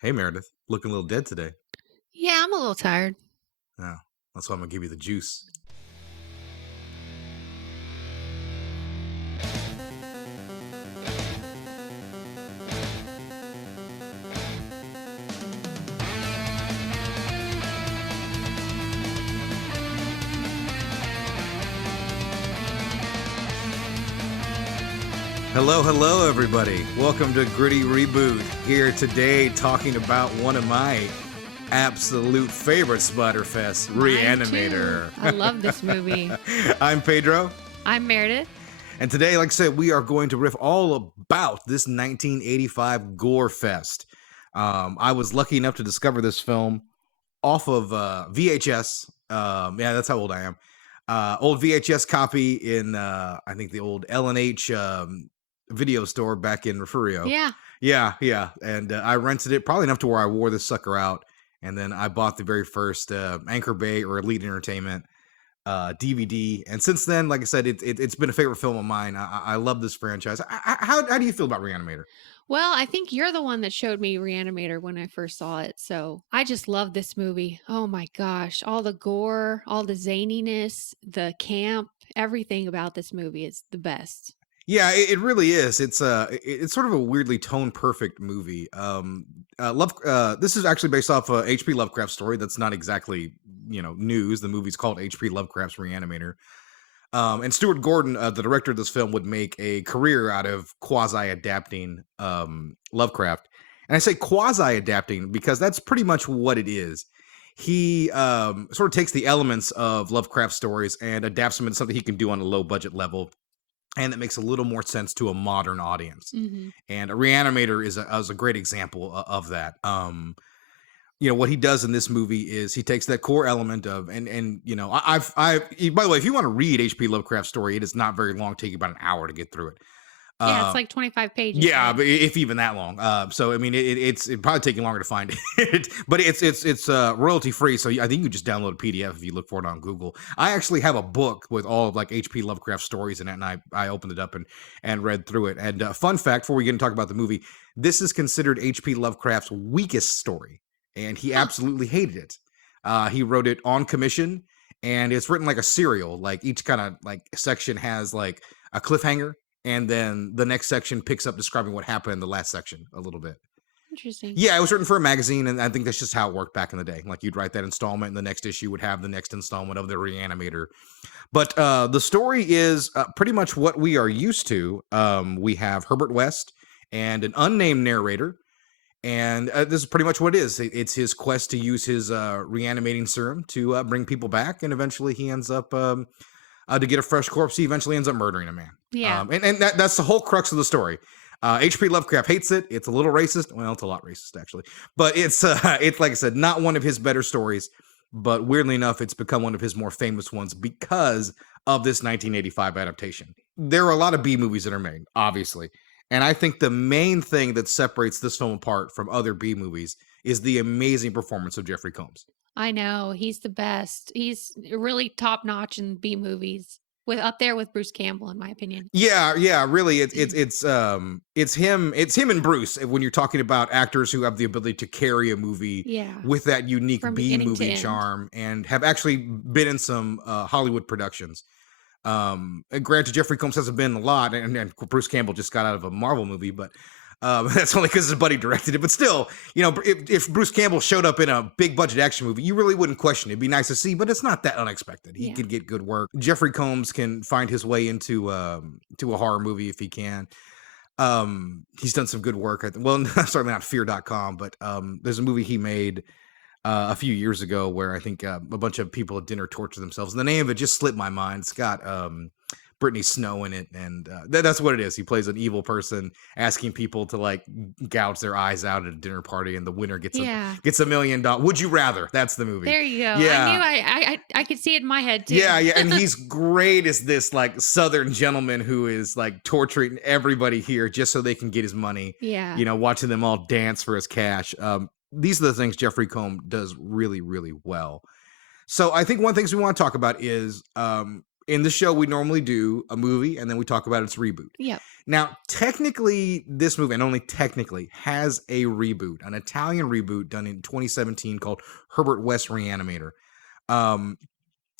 Hey Meredith, looking a little dead today. Yeah, I'm a little tired. Yeah, that's why I'm gonna give you the juice. Hello, everybody. Welcome to Gritty Reboot. Here today, talking about one of my absolute favorite Splatterfests, Mine too. Re-Animator. I love this movie. I'm Pedro, I'm Meredith. and today, like I said, we are going to riff all about this 1985 gore fest. I was lucky enough to discover this film off of VHS. Yeah, that's how old I am. Old VHS copy in I think the old L&H video store back in Refugio. Yeah. Yeah, and I rented it probably enough to where I wore this sucker out, and then I bought the very first Anchor Bay or Elite Entertainment DVD, and since then, like I said, it's been a favorite film of mine. I love this franchise. How do you feel about Reanimator? Well, I think you're the one that showed me Re-Animator when I first saw it. So I just love this movie. Oh my gosh. All the gore, all the zaniness, the camp, everything about this movie is the best. Yeah, it really is. It's sort of a weirdly tone perfect movie. Love. This is actually based off a H.P. Lovecraft story. That's not exactly news. The movie's called H.P. Lovecraft's Re-Animator. And Staurt Gordon, the director of this film, would make a career out of quasi adapting Lovecraft. And I say quasi adapting because that's pretty much what it is. He sort of takes the elements of Lovecraft stories and adapts them into something he can do on a low budget level, and that makes a little more sense to a modern audience. Hmm. And a Reanimator is a great example of that. What he does in this movie is he takes that core element of by the way, if you want to read H.P. Lovecraft's story, it is not very long, taking about an hour to get through it. Yeah, it's Uh, like 25 pages, yeah, right? but if even that long. So I mean, it probably taking longer to find it, but it's royalty free. So I think you just download a PDF if you look for it on Google. I actually have a book with all of like H.P. Lovecraft stories in it, and I opened it up and read through it. And fun fact, before we get to talk about the movie, this is considered H.P. Lovecraft's weakest story, and he Huh. absolutely hated it. He wrote it on commission, and it's written like a serial. Like each kind of like section has like a cliffhanger, and then the next section picks up describing what happened in the last section a little bit. Interesting. Yeah, it was written for a magazine, and I think that's just how it worked back in the day. Like you'd write that installment, and the next issue would have the next installment of the Reanimator. But the story is pretty much what we are used to. We have Herbert West and an unnamed narrator, and this is pretty much what it is. It's his quest to use his reanimating serum to bring people back, and eventually he ends up to get a fresh corpse. He eventually ends up murdering a man, Yeah. and that's the whole crux of the story. H.P. Lovecraft hates it. It's a little racist. Well, it's a lot racist actually, but it's like I said, not one of his better stories. But weirdly enough, it's become one of his more famous ones because of this 1985 adaptation. There are a lot of B movies that are made, obviously, and I think the main thing that separates this film apart from other B movies is the amazing performance of Jeffrey Combs. I know. He's the best. He's really top notch in B movies. With up there with Bruce Campbell, in my opinion. Yeah, really, it's him and Bruce when you're talking about actors who have the ability to carry a movie Yeah. with that unique From B beginning to movie end. charm and have actually been in some Hollywood productions. And granted, Jeffrey Combs hasn't been in a lot, and Bruce Campbell just got out of a Marvel movie, but that's only because his buddy directed it. But still, if Bruce Campbell showed up in a big budget action movie, you really wouldn't question it. It'd be nice to see, but it's not that unexpected. He Yeah. could get good work. Jeffrey Combs can find his way into to a horror movie if he can. He's done some good work. Well, certainly not Fear.com, but there's a movie he made a few years ago where I think a bunch of people at dinner torture themselves. And the name of it just slipped my mind. It's got Brittany Snow in it, and that's what it is. He plays an evil person asking people to like gouge their eyes out at a dinner party, and the winner gets a Yeah. $1 million. Would you rather? That's the movie. There you go. I Yeah. knew I could see it in my head too. Yeah, and he's great as this like Southern gentleman who is like torturing everybody here just so they can get his money. Yeah. Watching them all dance for his cash. These are the things Jeffrey Combs does really, really well. So I think one of the things we want to talk about is in the show, we normally do a movie and then we talk about its reboot. Yep. Now, technically, this movie, and only technically, has a reboot, an Italian reboot done in 2017 called Herbert West Re-Animator. I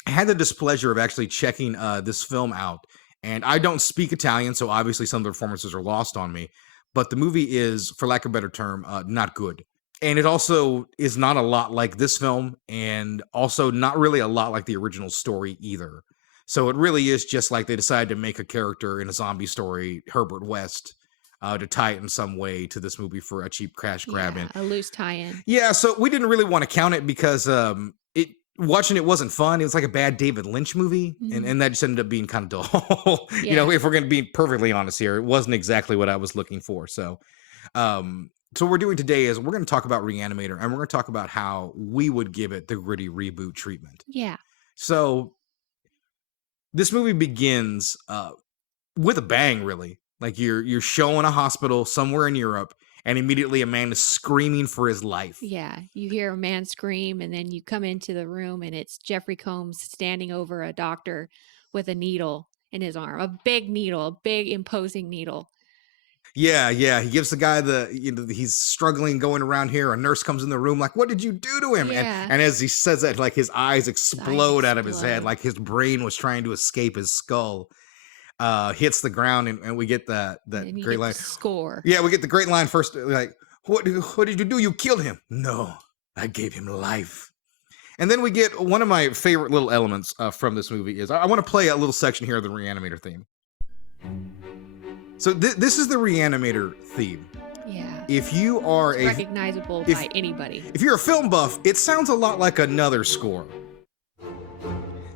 had the displeasure of actually checking this film out, and I don't speak Italian, so obviously some of the performances are lost on me. But the movie is, for lack of a better term, not good. And it also is not a lot like this film, and also not really a lot like the original story either. So it really is just like they decided to make a character in a zombie story, Herbert West, to tie it in some way to this movie for a cheap cash grab. Yeah, And a loose tie-in. yeah, so we didn't really want to count it because it watching it wasn't fun. It was like a bad David Lynch movie, Mhm. and that just ended up being kind of dull. Yeah. If we're going to be perfectly honest here, it wasn't exactly what I was looking for. So what we're doing today is we're going to talk about Re-Animator, and we're going to talk about how we would give it the gritty reboot treatment. Yeah. So this movie begins with a bang, really. Like you're showing a hospital somewhere in Europe, and immediately a man is screaming for his life. Yeah. You hear a man scream, and then you come into the room, and it's Jeffrey Combs standing over a doctor with a needle in his arm, a big needle, a big imposing needle. Yeah. He gives the guy he's struggling going around here. A nurse comes in the room, like, what did you do to him? Yeah. And as he says that, like his eyes explode out of his head, explode. like his brain was trying to escape his skull. Hits the ground, and we get that And you great get line. the score. Yeah, we get the great line first, like, what did you do? You killed him. No, I gave him life. And then we get one of my favorite little elements from this movie is I want to play a little section here of the Re-Animator theme. So this is the Re-Animator theme. Yeah. If you are It's recognizable by anybody. if you're a film buff, it sounds a lot like another score.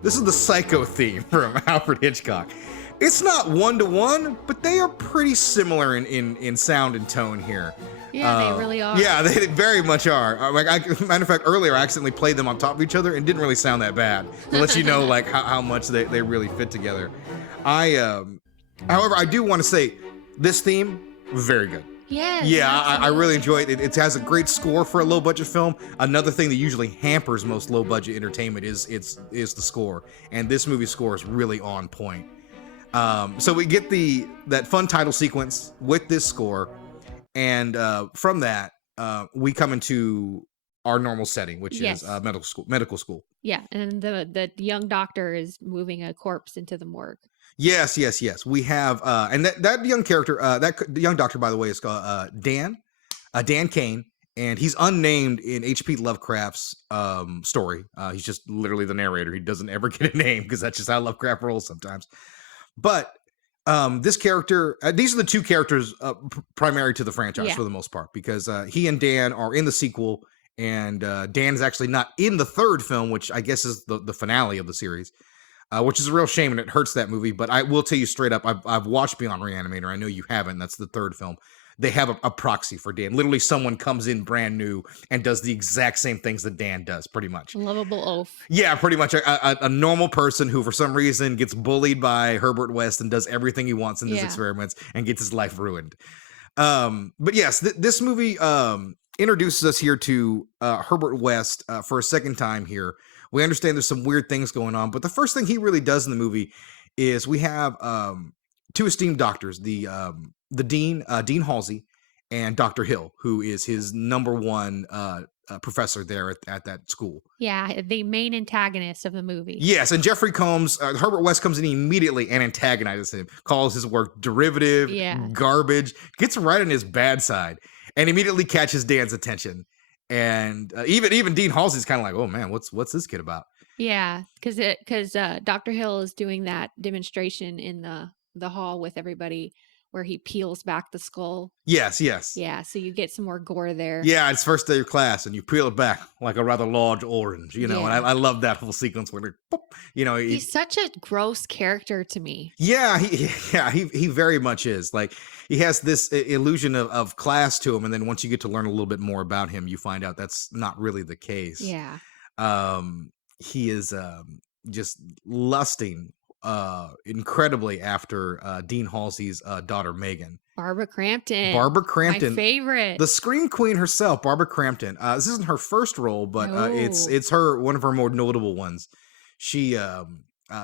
This is the Psycho theme from Alfred Hitchcock. It's not one-to-one, but they are pretty similar in sound and tone here. Yeah, they really are. Yeah, they very much are. Matter of fact, earlier I accidentally played them on top of each other and didn't really sound that bad. To let you know, like how much they really fit together. However, I do want to say this theme very good. Yes, Yeah, I really absolutely. enjoy it. It has a great score for a low budget film. Another thing that usually hampers most low budget entertainment is the score, and this movie score is really on point. So we get that fun title sequence with this score, and from that we come into our normal setting, which Yes. is medical school. Yeah, and the young doctor is moving a corpse into the morgue. Yes. We have and that young character, the young doctor, by the way, is called Dan Kane, and he's unnamed in H.P. Lovecraft's story. He's just literally the narrator. He doesn't ever get a name because that's just how Lovecraft rolls sometimes. But this character, these are the two characters primary to the franchise Yeah. for the most part, because he and Dan are in the sequel, and Dan is actually not in the third film, which I guess is the finale of the series. Which is a real shame, and it hurts that movie. But I will tell you straight up, I've watched Beyond Re-Animator. I know you haven't. That's the third film. They have a proxy for Dan. Literally, someone comes in brand new and does the exact same things that Dan does, pretty much. Lovable oaf. Yeah, pretty much a normal person who, for some reason, gets bullied by Herbert West and does everything he wants in his Yeah. experiments and gets his life ruined. But yes, this movie introduces us here to Herbert West for a second time here. We understand there's some weird things going on, but the first thing he really does in the movie is we have two esteemed doctors, the dean, Dean Halsey, and Dr. Hill, who is his number one professor there at that school. Yeah, the main antagonist of the movie. Yes, and Jeffrey Combs, Herbert West comes in immediately and antagonizes him, calls his work derivative, Yeah. garbage, gets right on his bad side, and immediately catches Dan's attention. And even Dean Halsey's kind of like, oh man, what's this kid about? Yeah, because Dr. Hill is doing that demonstration in the hall with everybody where he peels back the skull. Yes. Yeah, so you get some more gore there. Yeah, it's first day of class, and you peel it back like a rather large orange, And Yeah. I love that whole sequence where, they're, boop, He's such a gross character to me. yeah, he very much is. Like, he has this illusion of class to him, and then once you get to learn a little bit more about him, you find out that's not really the case. Yeah. He is just lusting incredibly after Dean Halsey's daughter Megan. Barbara Crampton. Barbara My Crampton, favorite. the scream queen herself, Barbara Crampton. This isn't her first role, but No. it's one of her more notable ones. She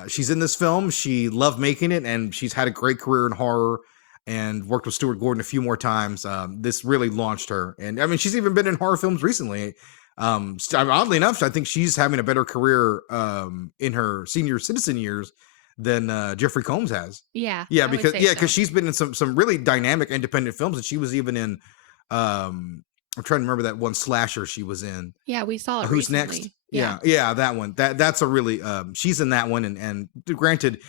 She's in this film. She loved making it, and she's had a great career in horror and worked with Staurt Gordon a few more times. This really launched her, and I mean, she's even been in horror films recently. Oddly enough, I think she's having a better career in her senior citizen years than Jeffrey Combs has. Yeah, Yeah, I would because say so. she's been in some really dynamic independent films, and she was even in. I'm trying to remember that one slasher she was in. Yeah, we saw it Who's next? recently. Yeah. Yeah, yeah, that one. That's a really she's in that one, and granted,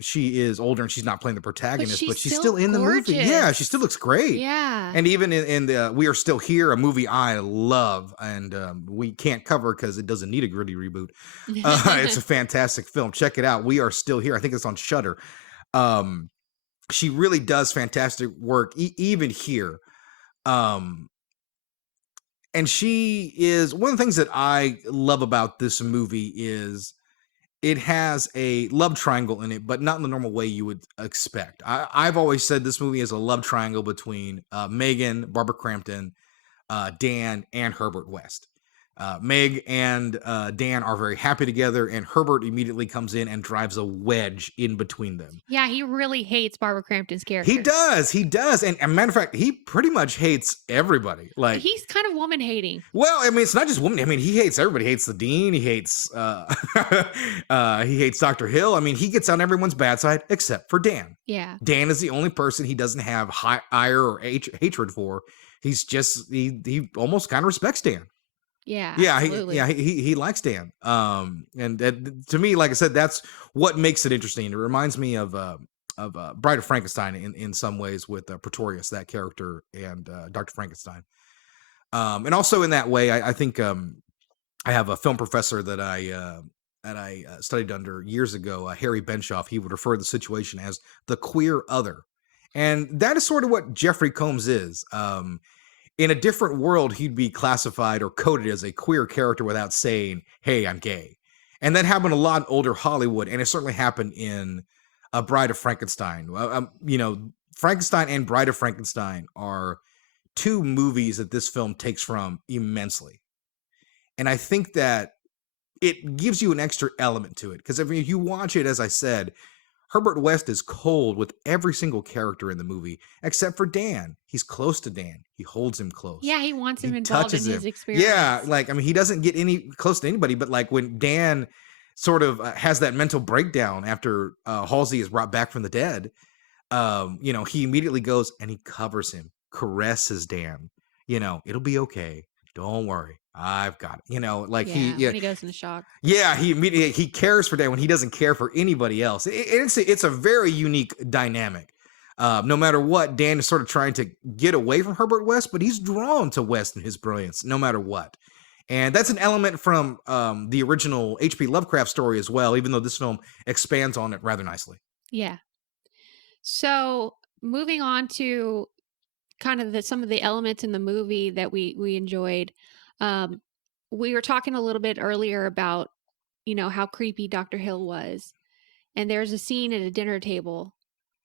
she is older and she's not playing the But protagonist, she's but she's still still in the movie. Yeah, she still gorgeous. looks great. Yeah. And even in the We Are Still Here, a movie I love, and we can't cover because it doesn't need a gritty reboot. It's a fantastic film. Check it out. We Are Still Here. I think it's on Shudder. Um, she really does fantastic work, even here. Um, and she is one of the things that I love about this movie is it has a love triangle in it, but not in the normal way you would expect. I've always said this movie is a love triangle between Megan, Barbara Crampton, Dan, and Herbert West. Meg and Dan are very happy together, and Herbert immediately comes in and drives a wedge in between them. Yeah, he really hates Barbara Crampton's He character. does, he does, and a matter of fact, he pretty much hates everybody. Like, He's kind of woman hating. well, I mean, it's not just women. I mean, he hates everybody. He hates the dean. He hates he hates Dr. Hill. I mean, he gets on everyone's bad side except for Dan. Yeah. Dan is the only person he doesn't have ire or hatred for. He's just he almost kind of respects Dan. Yeah, Yeah, absolutely. he likes Dan. And to me, like I said, that's what makes it interesting. It reminds me of Bride of Frankenstein in some ways with Pretorius, that character, and Dr. Frankenstein. And also in that way, I think I have a film professor that I studied under years ago, Harry Benshoff. He would refer to the situation as the queer other, and that is sort of what Jeffrey Combs is. In a different world, he'd be classified or coded as a queer character without saying, "Hey, I'm gay," and that happened a lot in older Hollywood, and it certainly happened in A Bride of Frankenstein. Frankenstein and Bride of Frankenstein are two movies that this film takes from immensely. And I think that it gives you an extra element to it. Because if you watch it, as I said, Herbert West is cold with every single character in the movie, except for Dan. He's close to Dan. He holds him close. Yeah, he wants him He involved in touches his him. Yeah, experiments. like, I mean, he doesn't get any close to anybody, but like when Dan sort of has that mental breakdown after Halsey is brought back from the dead, he immediately goes and he covers him, caresses Dan. It'll be okay. Don't worry. I've got it. Like Yeah, when he goes into shock. he immediately he cares for Dan when he doesn't care for anybody else. It's a very unique dynamic. No matter what, Dan is sort of trying to get away from Herbert West, but he's drawn to West and his brilliance, no matter what. And that's an element from the original H.P. Lovecraft story as well, even though this film expands on it rather nicely. Yeah. So, moving on to kind of some of the elements in the movie that we enjoyed. Um, we were talking a little bit earlier about, how creepy Dr. Hill was. And there's a scene at a dinner table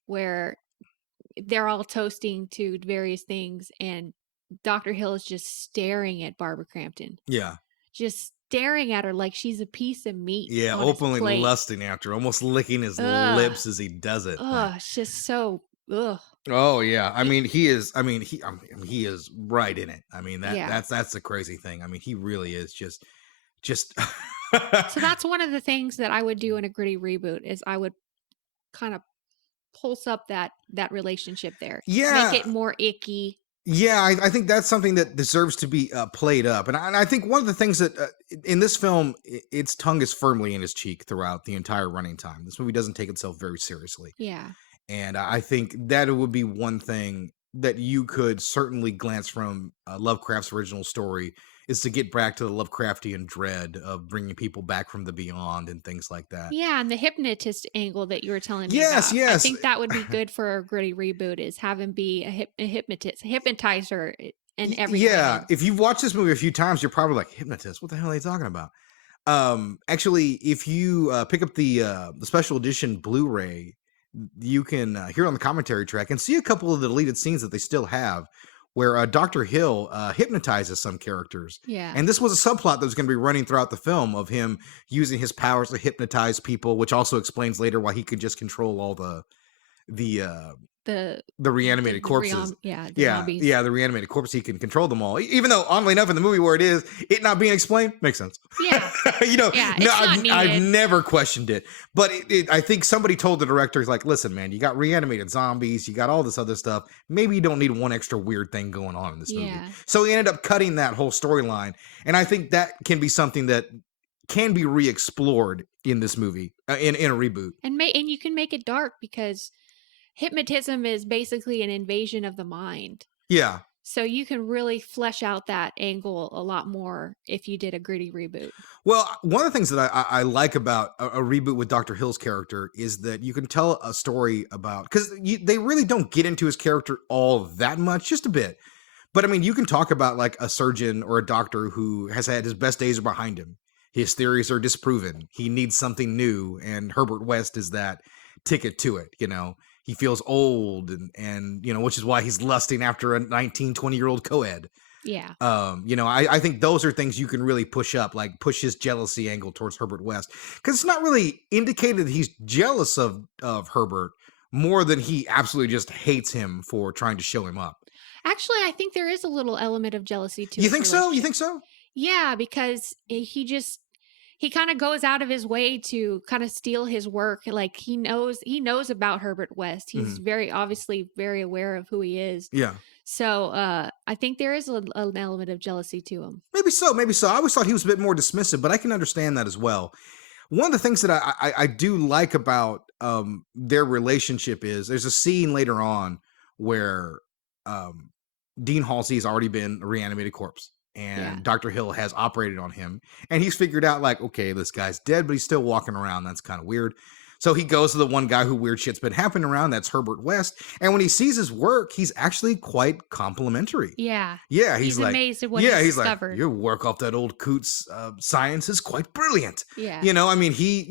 where they're all toasting to various things and Dr. Hill is just staring at Barbara Crampton. Yeah. Just staring at her like she's a piece of meat Yeah, on his openly plate. lusting after, almost licking his Ugh. lips as he does it. Ugh, it's just so ugh. Oh yeah, I He- mean he is. He is right in it. I mean Yeah. that's the crazy thing. I mean he really is just. So that's one of the things that I would do in a gritty reboot is I would kind of pulse up that relationship there. Make Yeah, it more icky. yeah. I think that's something that deserves to be played up, and I think one of the things that in this film, its tongue is firmly in his cheek throughout the entire running time. This movie doesn't take itself very seriously. Yeah. And I think that it would be one thing that you could certainly glance from Lovecraft's original story is to get back to the Lovecraftian dread of bringing people back from the beyond and things like that. Yeah, and the hypnotist angle that you were telling me Yes, about. I yes. think that would be good for a gritty reboot is have him be a hypnotist, hypnotizer in every Yeah, frame. if you've watched this movie a few times, you're probably like, hypnotist, what the hell are they talking about? Actually, if you pick up the special edition Blu-ray, you can hear it on the commentary track and see a couple of the deleted scenes that they still have where Dr. Hill hypnotizes some characters. Yeah. And this was a subplot that was going to be running throughout the film of him using his powers to hypnotize people, which also explains later why he could just control all the The the reanimated corpses. yeah, the Yeah, zombies. yeah, the reanimated corpse, he can control them all. Even though, oddly enough, in the movie where it not being explained makes sense. Yeah. You know, Yeah, no, it's not I've needed. never questioned it, but I think somebody told the director, he's like, "Listen, man, you got reanimated zombies, you got all this other stuff. Maybe you don't need one extra weird thing going on in this movie." Yeah. So he ended up cutting that whole storyline, and I think that can be something that can be re-explored in this movie in a reboot. And you can make it dark because hypnotism is basically an invasion of the mind. Yeah. So you can really flesh out that angle a lot more if you did a gritty reboot. Well, one of the things that I like about a reboot with Dr. Hill's character is that you can tell a story about, because they really don't get into his character all that much, just a bit. But I mean, you can talk about like a surgeon or a doctor who has had his best days are behind him. His theories are disproven. He needs something new. And Herbert West is that ticket to it. You know, he feels old and, you know, which is why he's lusting after a 19, 20-year-old co-ed. Yeah. You know, I think those are things you can really push up, like push his jealousy angle towards Herbert West, because it's not really indicated that he's jealous of Herbert more than he absolutely just hates him for trying to show him up. Actually, I think there is a little element of jealousy to You his think so? You relationship. think so? Yeah, because he kind of goes out of his way to kind of steal his work. Like he knows about Herbert West. He's Mhm. very obviously very aware of who he is. Yeah, So I think there is an element of jealousy to him. maybe so, maybe so. I always thought he was a bit more dismissive, but I can understand that as well. One of the things that I do like about their relationship is there's a scene later on where um, Dean Halsey has already been a reanimated corpse, Yeah. and Dr. Hill has operated on him, and he's figured out like, okay, this guy's dead, but he's still walking around. That's kind of weird. So he goes to the one guy who weird shit's been happening around. That's Herbert West, and when he sees his work, he's actually quite complimentary. Yeah. Yeah, He's like, amazed at what yeah, he's he's like, discovered. your work off that old Coots science is quite brilliant. Yeah. You know, I mean, he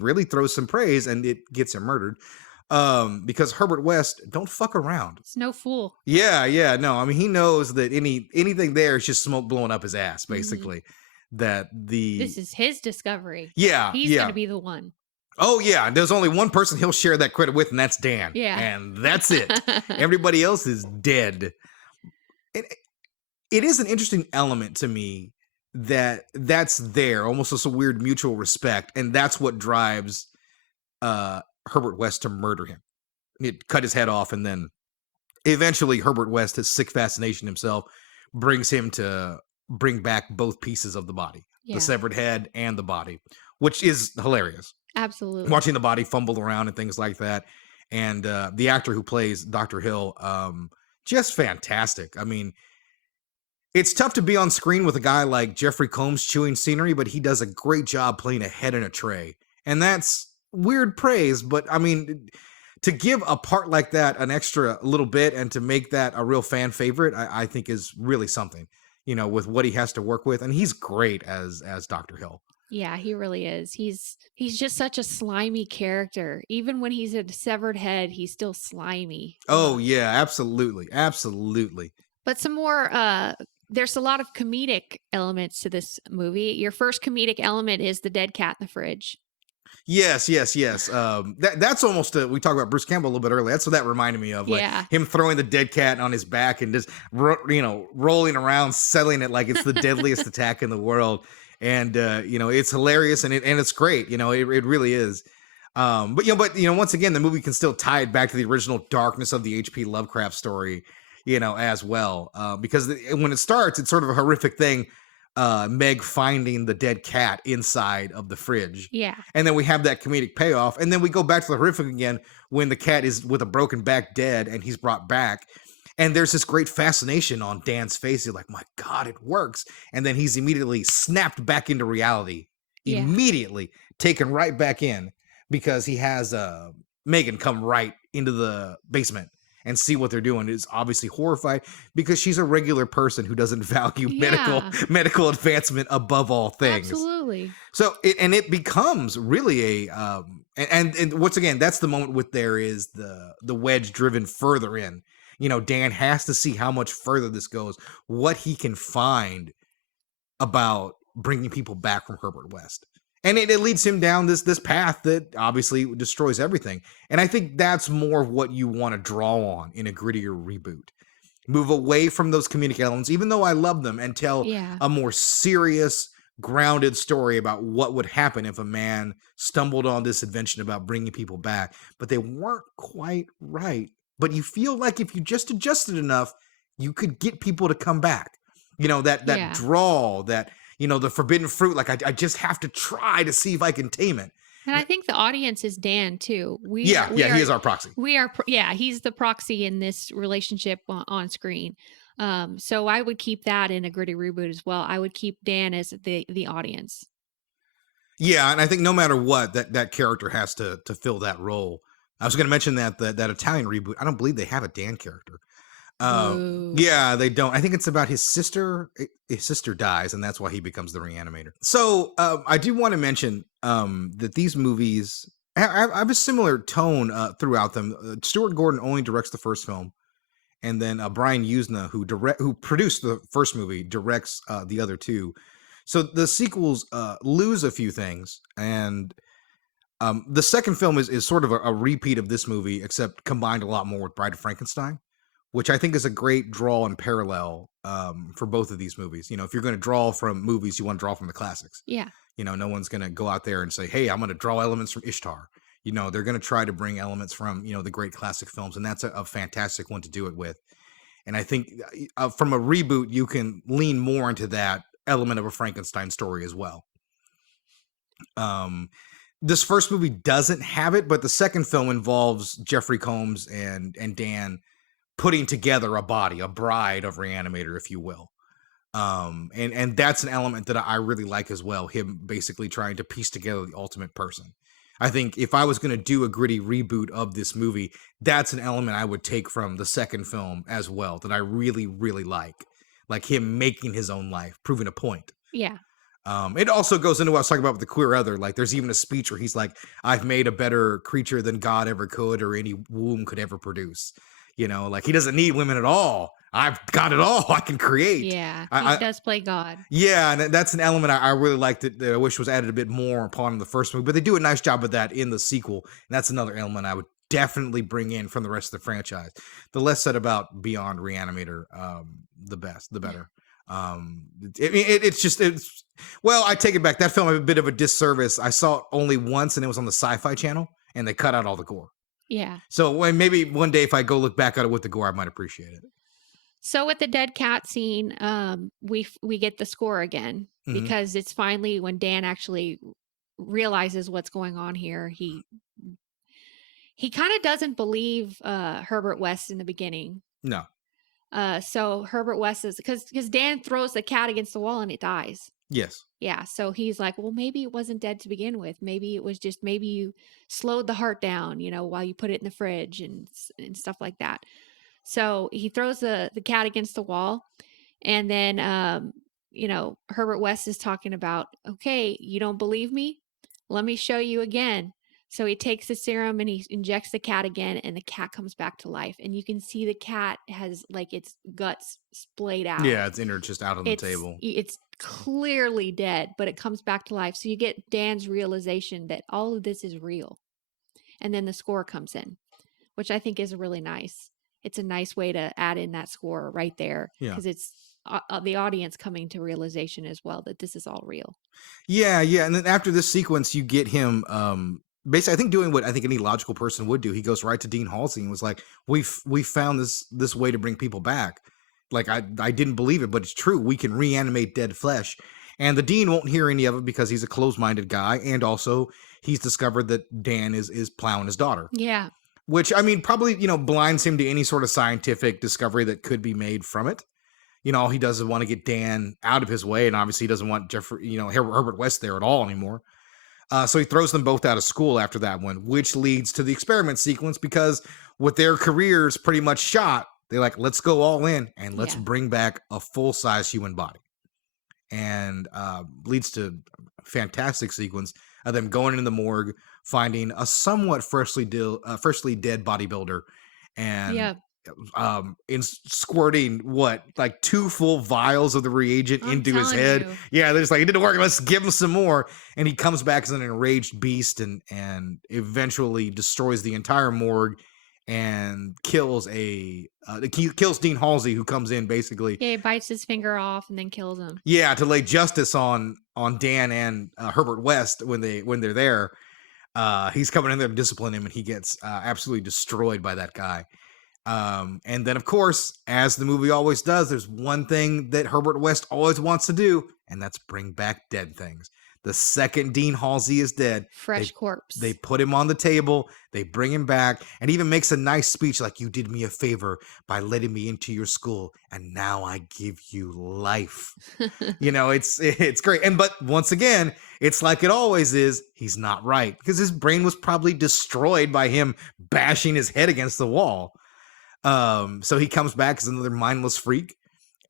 really throws some praise, and it gets him murdered. Because Herbert West don't fuck around. It's no fool. Yeah, no, I mean, he knows that anything there is just smoke blowing up his ass, Mhm. basically. That This is his discovery. yeah, He's yeah. going to be the one. Oh yeah, there's only one person he'll share that credit with, and that's Dan. Yeah. And that's it. Everybody else is dead. It is an interesting element to me that's there, almost as a weird mutual respect, and that's what drives Herbert West to murder him. He'd cut his head off, and then eventually Herbert West, his sick fascination himself, brings him to bring back both pieces of the body, Yeah. the severed head and the body, which is hilarious. Absolutely. Watching the body fumble around and things like that. And the actor who plays Dr. Hill, just fantastic. I mean, it's tough to be on screen with a guy like Jeffrey Combs chewing scenery, but he does a great job playing a head in a tray. And that's weird praise, but I mean, to give a part like that an extra little bit and to make that a real fan favorite, I think is really something, you know, with what he has to work with. And he's great as Dr. Hill. Yeah, he really is. He's just such a slimy character. Even when he's a severed head, he's still slimy. Oh yeah, absolutely. Absolutely. But some more there's a lot of comedic elements to this movie. Your first comedic element is the dead cat in the fridge. Yes. That's almost we talked about Bruce Campbell a little bit earlier. That's what that reminded me of, like Yeah. him throwing the dead cat on his back and just rolling around, selling it like it's the deadliest attack in the world. And it's hilarious and it's great. You know, it really is. But once again, the movie can still tie it back to the original darkness of the H.P. Lovecraft story, as well. Because when it starts, it's sort of a horrific thing. Meg finding the dead cat inside of the fridge. Yeah. And then we have that comedic payoff. And then we go back to the horrific again when the cat is with a broken back dead and he's brought back. And there's this great fascination on Dan's face. He's like, my God, it works. And then he's immediately snapped back into reality. Yeah. Immediately taken right back in because he has Megan come right into the basement and see what they're doing. Is obviously horrified because she's a regular person who doesn't value Yeah. medical advancement above all things. Absolutely. So it becomes really and once again, that's the moment with there is the wedge driven further in. Dan has to see how much further this goes, what he can find about bringing people back from Herbert West. And it leads him down this path that obviously destroys everything. And I think that's more of what you want to draw on in a grittier reboot. Move away from those comedic elements, even though I love them, and tell Yeah. a more serious, grounded story about what would happen if a man stumbled on this invention about bringing people back, but they weren't quite right. But you feel like if you just adjusted enough, you could get people to come back. That Yeah. draw, that the forbidden fruit. Like I just have to try to see if I can tame it. And I think the audience is Dan too. Yeah, yeah, he is our proxy. Yeah, he's the proxy in this relationship on screen. So I would keep that in a gritty reboot as well. I would keep Dan as the audience. Yeah, and I think no matter what, that character has to fill that role. I was going to mention that Italian reboot. I don't believe they have a Dan character. Boo. Yeah, they don't. I think it's about his sister. His sister dies, and that's why he becomes the Re-Animator. So I do want to mention that these movies have a similar tone throughout them. Staurt Gordon only directs the first film, and then Brian Usna, who produced the first movie, directs the other two. So the sequels lose a few things, and the second film is sort of a repeat of this movie, except combined a lot more with Bride of Frankenstein, which I think is a great draw and parallel for both of these movies. If you're going to draw from movies, you want to draw from the classics. Yeah. No one's going to go out there and say, hey, I'm going to draw elements from Ishtar. They're going to try to bring elements from, the great classic films. And that's a fantastic one to do it with. And I think from a reboot, you can lean more into that element of a Frankenstein story as well. This first movie doesn't have it, but the second film involves Jeffrey Combs and Dan putting together a bride of Re-Animator, if you will. And that's an element that I really like as well. Him basically trying to piece together the ultimate person. I think if I was going to do a gritty reboot of this movie, that's an element I would take from the second film as well, that I really, really like him making his own life, proving a point. Yeah. It also goes into what I was talking about with the queer other. Like, there's even a speech where he's like, I've made a better creature than God ever could or any womb could ever produce. Like he doesn't need women at all. I've got it all. I can create. Yeah. I He does play God. Yeah, and that's an element I really liked that I wish was added a bit more upon the first movie, but they do a nice job of that in the sequel. And that's another element I would definitely bring in from the rest of the franchise. The less said about Beyond Re-Animator, the better. Well, I take it back. That film had a bit of a disservice. I saw it only once, and it was on the Sci-Fi Channel, and they cut out all the gore. Yeah. So maybe one day if I go look back at it with the gore, I might appreciate it. So with the dead cat scene, we get the score again because it's finally when Dan actually realizes what's going on here. He kind of doesn't believe Herbert West in the beginning. No. So Herbert West is because Dan throws the cat against the wall and it dies. Yes. Yeah. So he's like, well, maybe it wasn't dead to begin with. Maybe it was just maybe you slowed the heart down, while you put it in the fridge and stuff like that. So he throws the cat against the wall, and then Herbert West is talking about, okay, you don't believe me? Let me show you again. So he takes the serum and he injects the cat again, and the cat comes back to life. And you can see the cat has like its guts splayed out. Yeah, its innards just out on the table. It's clearly dead, but it comes back to life. So you get Dan's realization that all of this is real. And then the score comes in, which I think is really nice. It's a nice way to add in that score right there because it's the audience coming to realization as well that this is all real. Yeah. And then after this sequence, you get him basically, I think, doing what I think any logical person would do. He goes right to Dean Halsey and was like, we found this way to bring people back. Like, I didn't believe it, but it's true. We can reanimate dead flesh. And the Dean won't hear any of it because he's a closed-minded guy. And also, he's discovered that Dan is plowing his daughter. Yeah. Which, I mean, probably, blinds him to any sort of scientific discovery that could be made from it. All he does is want to get Dan out of his way. And obviously, he doesn't want Herbert West there at all anymore. So he throws them both out of school after that one, which leads to the experiment sequence because with their careers pretty much shot, they're like, let's go all in and let's bring back a full-size human body. And leads to a fantastic sequence of them going into the morgue, finding a somewhat freshly dead bodybuilder and in squirting what, like 2 full vials of the reagent I'm into his telling head. you. Yeah, they're just like, it didn't work. Let's give him some more. And he comes back as an enraged beast and eventually destroys the entire morgue and kills he kills Dean Halsey, who comes in basically, Yeah, he bites his finger off and then kills him. yeah, to lay justice on Dan and Herbert West when they're there. He's coming in there to discipline him, and he gets absolutely destroyed by that guy. And then, of course, as the movie always does, there's one thing that Herbert West always wants to do, and that's bring back dead things. The second Dean Halsey is dead, Fresh corpse. they put him on the table, they bring him back, and even makes a nice speech like, you did me a favor by letting me into your school, and now I give you life. You know, it's great. But once again, it's like it always is, he's not right, because his brain was probably destroyed by him bashing his head against the wall. So he comes back as another mindless freak,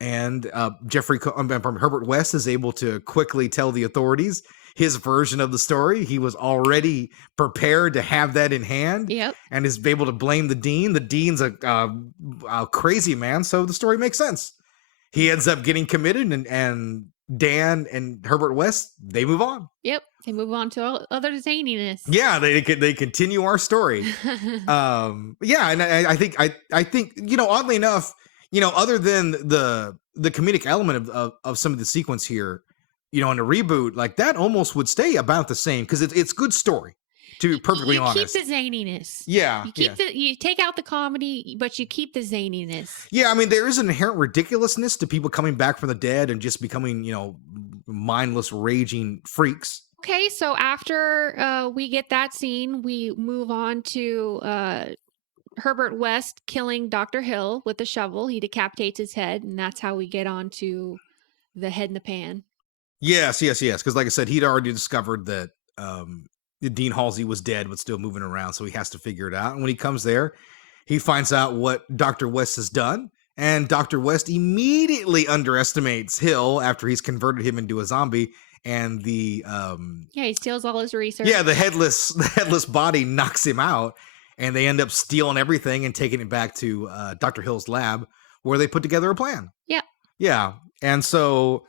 and Herbert West is able to quickly tell the authorities his version of the story. He was already prepared to have that in hand. Yep. And is able to blame the dean. The dean's a crazy man, so the story makes sense. He ends up getting committed, and Dan and Herbert West, they move on. Yep. They move on to other zaniness. Yeah, they continue our story. Yeah, and I think you know, oddly enough, you know, other than the comedic element of some of the sequence here, you know, in a reboot, like that almost would stay about the same, because it's good story, to be perfectly honest. You keep the zaniness. Yeah, you take out the comedy, but you keep the zaniness. Yeah, I mean, there is an inherent ridiculousness to people coming back from the dead and just becoming, you know, mindless, raging freaks. Okay, so after we get that scene, we move on to Herbert West killing Dr. Hill with a shovel. He decapitates his head, and that's how we get on to the head in the pan. Yes. Because like I said, he'd already discovered that Dean Halsey was dead, but still moving around, so he has to figure it out. And when he comes there, he finds out what Dr. West has done, and Dr. West immediately underestimates Hill after he's converted him into a zombie. And the he steals all his research. Yeah, the headless body knocks him out, and they end up stealing everything and taking it back to Dr. Hill's lab, where they put together a plan. Yep. Yeah, and so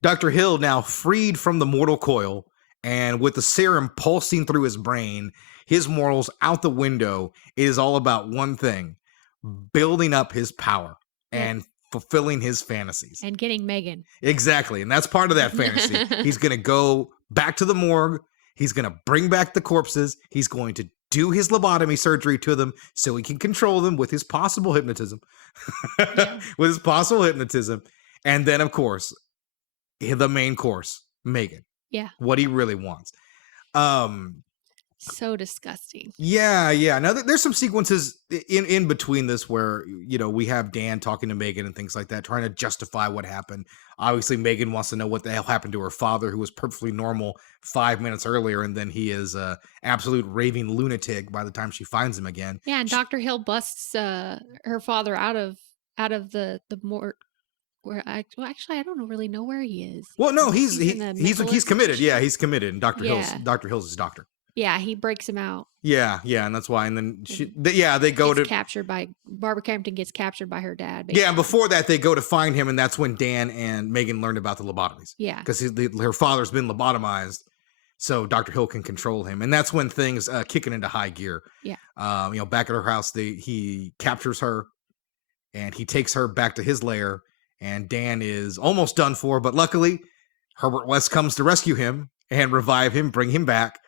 Dr. Hill, now freed from the mortal coil, and with the serum pulsing through his brain, his morals out the window, it is all about one thing: building up his power and fulfilling his fantasies. And getting Megan. Exactly. And that's part of that fantasy. He's going to go back to the morgue. He's going to bring back the corpses. He's going to do his lobotomy surgery to them so he can control them with his possible hypnotism. With his possible hypnotism. And then, of course, the main course, Megan. Yeah. What he really wants. So disgusting. Yeah. Now, there's some sequences in between this where, you know, we have Dan talking to Megan and things like that, trying to justify what happened. Obviously, Megan wants to know what the hell happened to her father, who was perfectly normal 5 minutes earlier, and then he is a absolute raving lunatic by the time she finds him again. Yeah, and Dr. Hill busts her father out of the morgue. Where actually I don't really know where he is. Well, no, he's committed. Yeah, he's committed, and Dr. Hill's his doctor. Yeah, he breaks him out. Yeah, and that's why. And then they go to captured by Barbara Crampton gets captured by her dad. Basically. Yeah, and before that they go to find him, and that's when Dan and Megan learned about the lobotomies. Yeah, because her father's been lobotomized, so Dr. Hill can control him, and that's when things kicking into high gear. Yeah, you know, back at her house, he captures her, and he takes her back to his lair, and Dan is almost done for, but luckily Herbert West comes to rescue him and revive him, bring him back.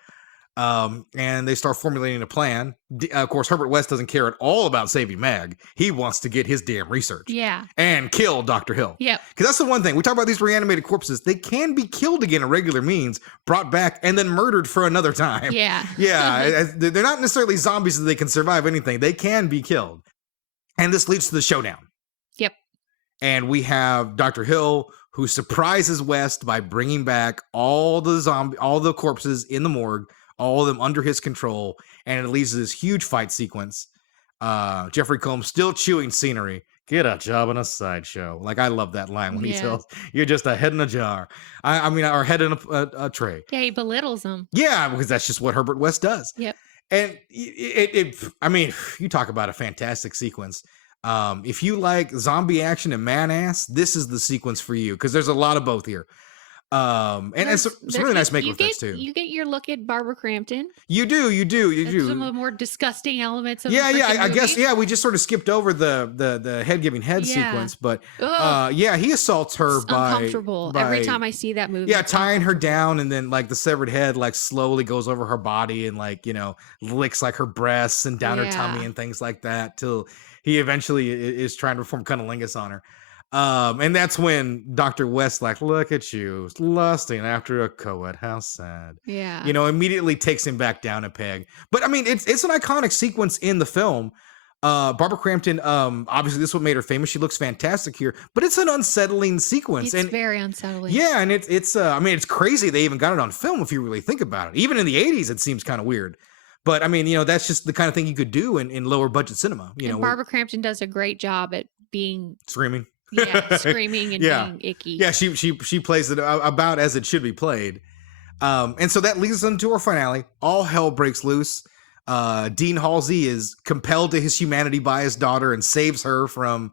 And they start formulating a plan. Of course, Herbert West doesn't care at all about saving Meg. He wants to get his damn research. Yeah. And kill Dr. Hill. Yep. Because that's the one thing. We talk about these reanimated corpses. They can be killed again in regular means, brought back, and then murdered for another time. Yeah. Yeah. They're not necessarily zombies that they can survive anything. They can be killed. And this leads to the showdown. Yep. And we have Dr. Hill, who surprises West by bringing back all the corpses in the morgue, all of them under his control, and it leads to this huge fight sequence. Jeffrey Combs still chewing scenery. Get a job in a sideshow. Like, I love that line when he tells, you're just a head in a jar. I mean, our head in a tray. Yeah, he belittles him. Yeah, because that's just what Herbert West does. Yep. And I mean, you talk about a fantastic sequence. If you like zombie action and man ass, this is the sequence for you because there's a lot of both here. And it's some really nice makeup effects too. you get your look at Barbara Crampton. You do, you do, you That's some of do. the more disgusting elements of the Yeah, yeah. freaking I guess movie. yeah. We just sort of skipped over the head giving head Yeah. sequence, but Ugh, yeah, he assaults her it's uncomfortable every by time I see that movie. yeah, It's tying her uncomfortable. down, and then like the severed head like slowly goes over her body and like licks like her breasts and down her tummy Yeah. and things like that till he eventually is trying to perform cunnilingus on her. And that's when Dr. West like, look at you lusting after a co-ed. How sad. Yeah. Immediately takes him back down a peg. But I mean, it's an iconic sequence in the film. Barbara Crampton, obviously this is what made her famous. She looks fantastic here, but it's an unsettling sequence. It's And very unsettling. yeah, and it's I mean, it's crazy they even got it on film if you really think about it. Even in the 80s, it seems kind of weird. But I mean, that's just the kind of thing you could do in lower budget cinema, And where Barbara Crampton does a great job at being, screaming. yeah, screaming and Yeah. being icky. Yeah, she plays it about as it should be played. And so that leads us into our finale. All hell breaks loose. Dean Halsey is compelled to his humanity by his daughter and saves her from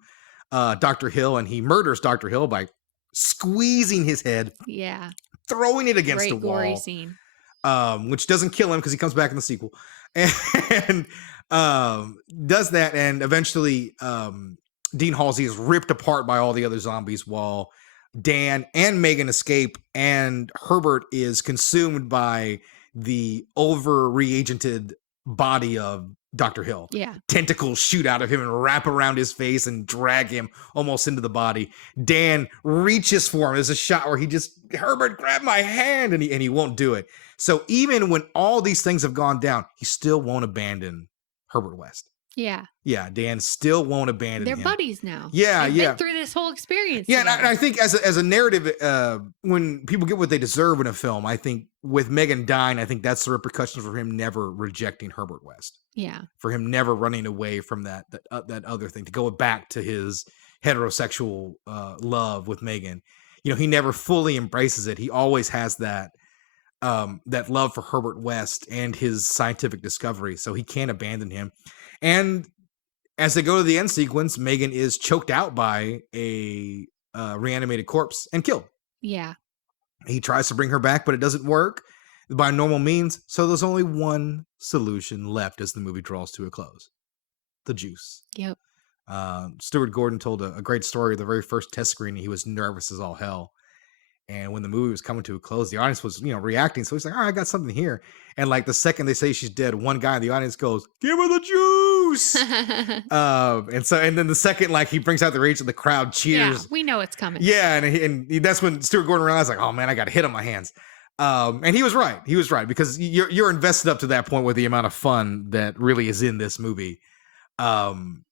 Dr. Hill, and he murders Dr. Hill by squeezing his head, Yeah. throwing it against a Great gory wall, scene. which doesn't kill him because he comes back in the sequel, and does that, and eventually Dean Halsey is ripped apart by all the other zombies while Dan and Megan escape, and Herbert is consumed by the over reagented body of Dr. Hill. Yeah. Tentacles shoot out of him and wrap around his face and drag him almost into the body. Dan reaches for him. There's a shot where Herbert, grab my hand, and he won't do it. So even when all these things have gone down, he still won't abandon Herbert West. Yeah. Yeah, Dan still won't abandon They're him. buddies now. Yeah, They've yeah. been through this whole experience. Yeah, and together. I think as a narrative, when people get what they deserve in a film, I think with Megan dying, I think that's the repercussions for him never rejecting Herbert West, Yeah. for him never running away from that other thing, to go back to his heterosexual love with Megan. He never fully embraces it. He always has that love for Herbert West and his scientific discovery, so he can't abandon him. And as they go to the end sequence, Megan is choked out by a reanimated corpse and killed. Yeah. He tries to bring her back, but it doesn't work by normal means. So there's only one solution left as the movie draws to a close: the juice. Yep. Staurt Gordon told a great story. The very first test screening, he was nervous as all hell. And when the movie was coming to a close, the audience was, reacting. So he's like, "All right, I got something here." And like the second they say she's dead, one guy in the audience goes, "Give her the juice." And then the second, like, he brings out the rage, and the crowd Yeah. cheers. We know it's coming. Yeah, and that's when Staurt Gordon realized, like, "Oh man, I got a hit on my hands." And he was right. He was right, because you're invested up to that point with the amount of fun that really is in this movie. And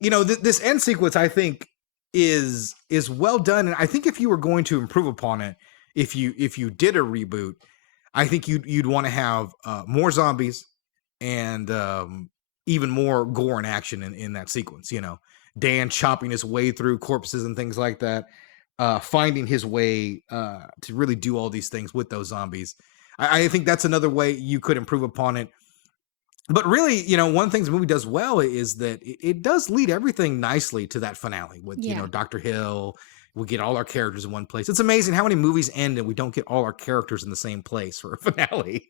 this end sequence, I think, is well done, and I think if you were going to improve upon it, if you did a reboot, I think you'd want to have more zombies and even more gore and action in that sequence. Dan chopping his way through corpses and things like that, finding his way to really do all these things with those zombies. I think that's another way you could improve upon it. But really, one of the things the movie does well is that it does lead everything nicely to that finale with, Yeah. Dr. Hill. We get all our characters in one place. It's amazing how many movies end and we don't get all our characters in the same place for a finale.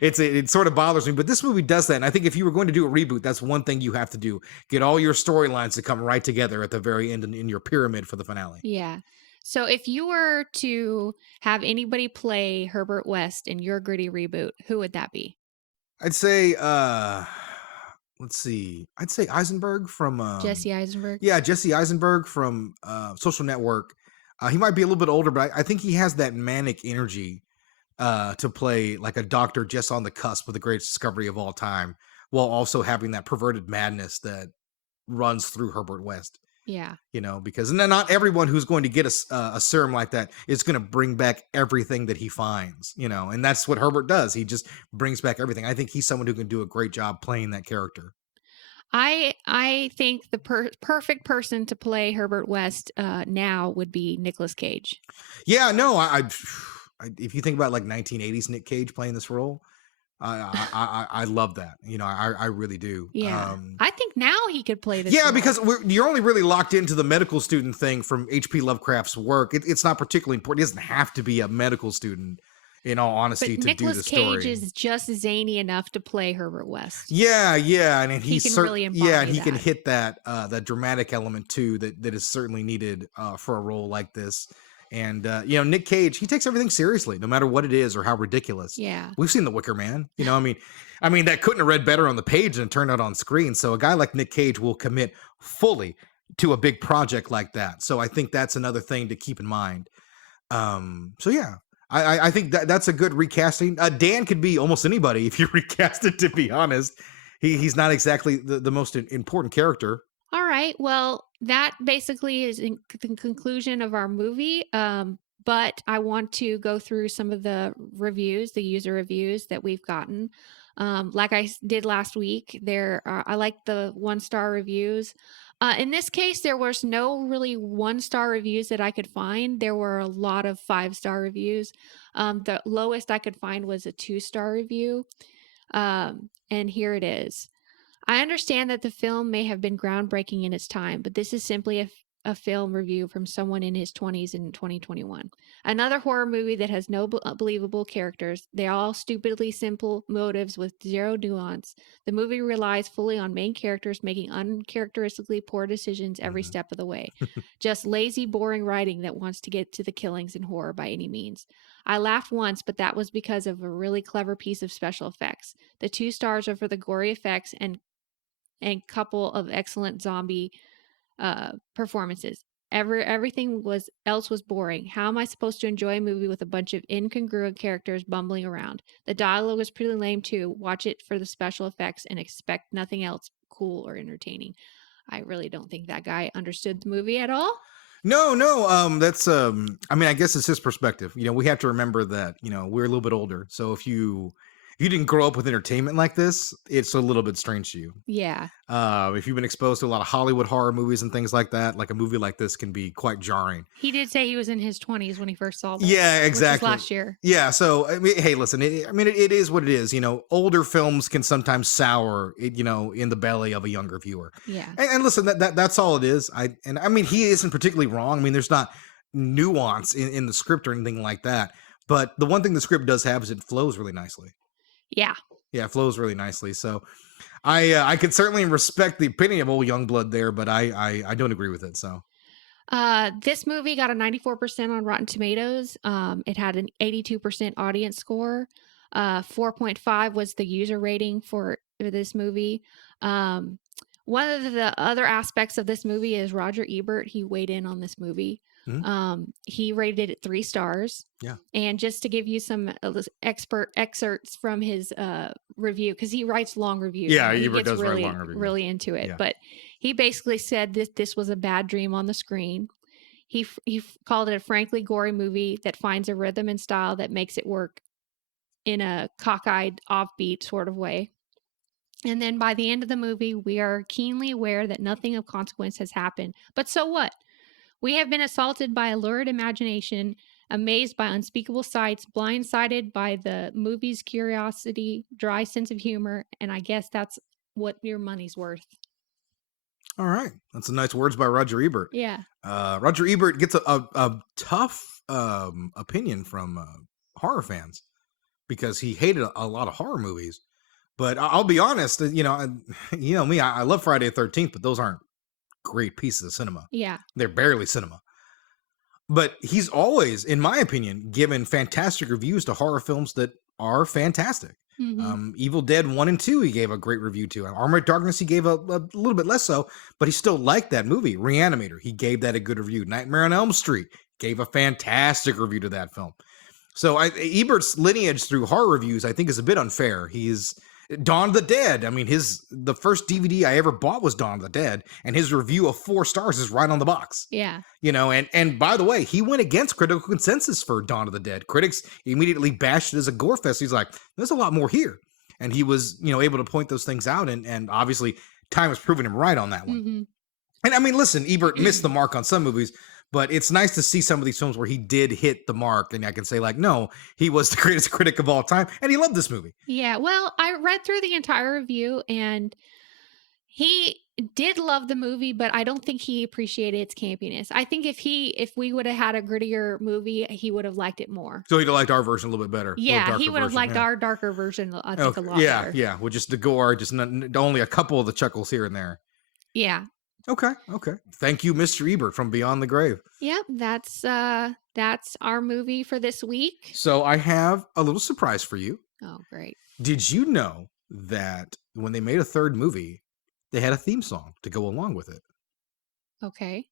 It sort of bothers me, but this movie does that. And I think if you were going to do a reboot, that's one thing you have to do. Get all your storylines to come right together at the very end in your pyramid for the finale. Yeah. So if you were to have anybody play Herbert West in your Gritty Reboot, who would that be? I'd say, let's see. I'd say Eisenberg from Jesse Eisenberg? Yeah, Jesse Eisenberg from Social Network. He might be a little bit older, but I think he has that manic energy to play like a doctor just on the cusp of the greatest discovery of all time, while also having that perverted madness that runs through Herbert West. Yeah. Because not everyone who's going to get a serum like that is going to bring back everything that he finds, and that's what Herbert does. He just brings back everything. I think he's someone who can do a great job playing that character. I think the perfect person to play Herbert West now would be Nicolas Cage. Yeah, no, I if you think about like 1980s Nick Cage playing this role, I love that. I really do. Yeah. I think now he could play this Yeah, role. because you're only really locked into the medical student thing from H.P. Lovecraft's work. It's not particularly important. It doesn't have to be a medical student, in all honesty, But to do Nicolas the Cage story. is just zany enough to play Herbert West. Yeah, and He can really embody he can that. hit that dramatic element too that is certainly needed for a role like this. And Nick Cage, he takes everything seriously, no matter what it is or how ridiculous. Yeah. We've seen The Wicker Man. I mean that couldn't have read better on the page than it turned out on screen. So a guy like Nick Cage will commit fully to a big project like that. So I think that's another thing to keep in mind. So yeah, I think that's a good recasting. Dan could be almost anybody if you recast it. To be honest, he's not exactly the most important character. All right. Well, that basically is in the conclusion of our movie. But I want to go through some of the reviews, the user reviews that we've gotten. Like I did last week, I like the 1-star reviews. In this case, there was no really 1-star reviews that I could find. There were a lot of 5-star reviews. The lowest I could find was a 2-star review. And here it is. I understand that the film may have been groundbreaking in its time, but this is simply a film review from someone in his 20s in 2021. Another horror movie that has no believable characters. They all stupidly simple motives with zero nuance. The movie relies fully on main characters making uncharacteristically poor decisions every Mhm. step of the way. Just lazy, boring writing that wants to get to the killings and horror by any means. I laughed once, but that was because of a really clever piece of special effects. The 2 stars are for the gory effects and couple of excellent zombie performances. Everything else was boring. How am I supposed to enjoy a movie with a bunch of incongruent characters bumbling around? The dialogue was pretty lame too. Watch it for the special effects and expect nothing else cool or entertaining. I really don't think that guy understood the movie at all. No. That's I mean, I guess it's his perspective. We have to remember that we're a little bit older. So if you didn't grow up with entertainment like this, it's a little bit strange to you. Yeah. If you've been exposed to a lot of Hollywood horror movies and things like that, like a movie like this can be quite jarring. He did say he was in his 20s when he first saw this. Yeah, Which exactly. was last year. Yeah, so I mean, hey, listen. It is what it is. Older films can sometimes sour, in the belly of a younger viewer. Yeah. And listen, that's all it is. I mean, he isn't particularly wrong. I mean, there's not nuance in the script or anything like that. But the one thing the script does have is it flows really nicely. Yeah. Yeah, it flows really nicely. So I could certainly respect the opinion of old Youngblood there, but I don't agree with it. So This movie got a 94% on Rotten Tomatoes. It had an 82% audience score. 4.5 was the user rating for this movie. One of the other aspects of this movie is Roger Ebert. He weighed in on this movie. He rated it 3 stars. Yeah. And just to give you some expert excerpts from his review, because he writes long reviews. Yeah, he Ebert gets does write really, long reviews. really into it. Yeah. But he basically said that this was a bad dream on the screen. He called it a frankly gory movie that finds a rhythm and style that makes it work in a cockeyed, offbeat sort of way. And then by the end of the movie, we are keenly aware that nothing of consequence has happened. But so what? We have been assaulted by a lurid imagination, amazed by unspeakable sights, blindsided by the movie's curiosity, dry sense of humor, and I guess that's what your money's worth. All right. That's some nice words by Roger Ebert. Yeah. Roger Ebert gets a tough opinion from horror fans because he hated a lot of horror movies. But I'll be honest, me, I love Friday the 13th, but those aren't great pieces of cinema. Yeah. They're barely cinema. But he's always, in my opinion, given fantastic reviews to horror films that are fantastic. Mm-hmm. Evil Dead 1 and 2, he gave a great review to. Armored Darkness, he gave a little bit less so, but he still liked that movie. Re-Animator, he gave that a good review. Nightmare on Elm Street, gave a fantastic review to that film. So Ebert's lineage through horror reviews, I think, is a bit unfair. He's Dawn of the Dead. I mean, the first DVD I ever bought was Dawn of the Dead, and his review of 4 stars is right on the box. Yeah. And by the way, he went against critical consensus for Dawn of the Dead. Critics immediately bashed it as a gore fest. He's like, there's a lot more here. And he was, able to point those things out, and obviously time has proven him right on that one. Mm-hmm. And I mean, listen, Ebert missed the mark on some movies, but it's nice to see some of these films where he did hit the mark, and I can say, like, no, he was the greatest critic of all time, and he loved this movie. Yeah. Well, I read through the entire review, and he did love the movie, but I don't think he appreciated its campiness. I think if we would have had a grittier movie, he would have liked it more. So he'd have liked our version a little bit better, a little Yeah, he darker would have version. liked Yeah. our darker version, I think, a Okay. lot Yeah, better. yeah. With just the gore, just only a couple of the chuckles here and there. Yeah. Okay, okay. Thank you, Mr. Ebert from Beyond the Grave. Yep, that's our movie for this week. So I have a little surprise for you. Oh, great. Did you know that when they made a third movie, they had a theme song to go along with it? Okay.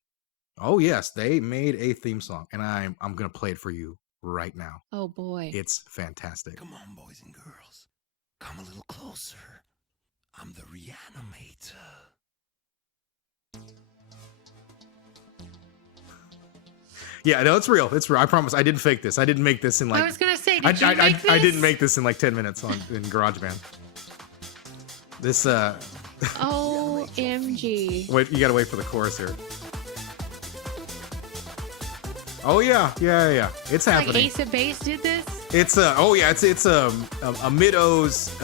Oh yes, they made a theme song, and I'm gonna play it for you right now. Oh boy. It's fantastic. Come on, boys and girls. Come a little closer. I'm the Re-Animator. Yeah, no, it's real. It's real. I promise. I didn't fake this. I didn't make this in like. I was gonna say, did you make this? I didn't make this in like 10 minutes in GarageBand. This OMG. wait, you gotta wait for the chorus here. Oh yeah. It's Like happening. Ace of Base did this? It's it's a mid-O's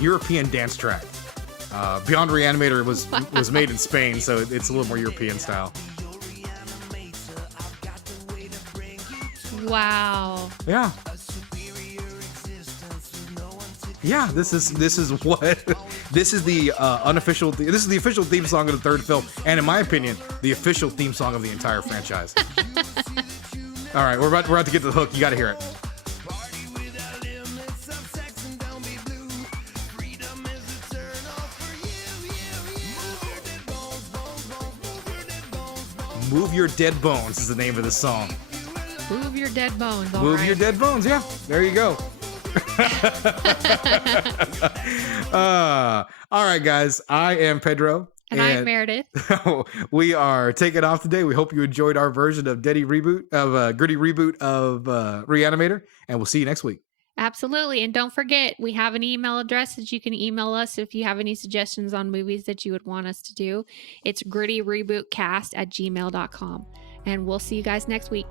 European dance track. Beyond Re-Animator was made in Spain, so it's a little more European style. Wow. Yeah. Yeah, this is what this is the unofficial. This is the official theme song of the third film, and in my opinion, the official theme song of the entire franchise. All right, we're about to get to the hook. You got to hear it. Move Your Dead Bones is the name of the song. Move your dead bones. All Move right. Your Dead Bones. Yeah, there you go. All right, guys. I am Pedro. And I'm Meredith. We are taking off today. We hope you enjoyed our version of Gritty Reboot of Re-Animator, and we'll see you next week. Absolutely. And don't forget, we have an email address that you can email us if you have any suggestions on movies that you would want us to do. It's grittyrebootcast@gmail.com. And we'll see you guys next week.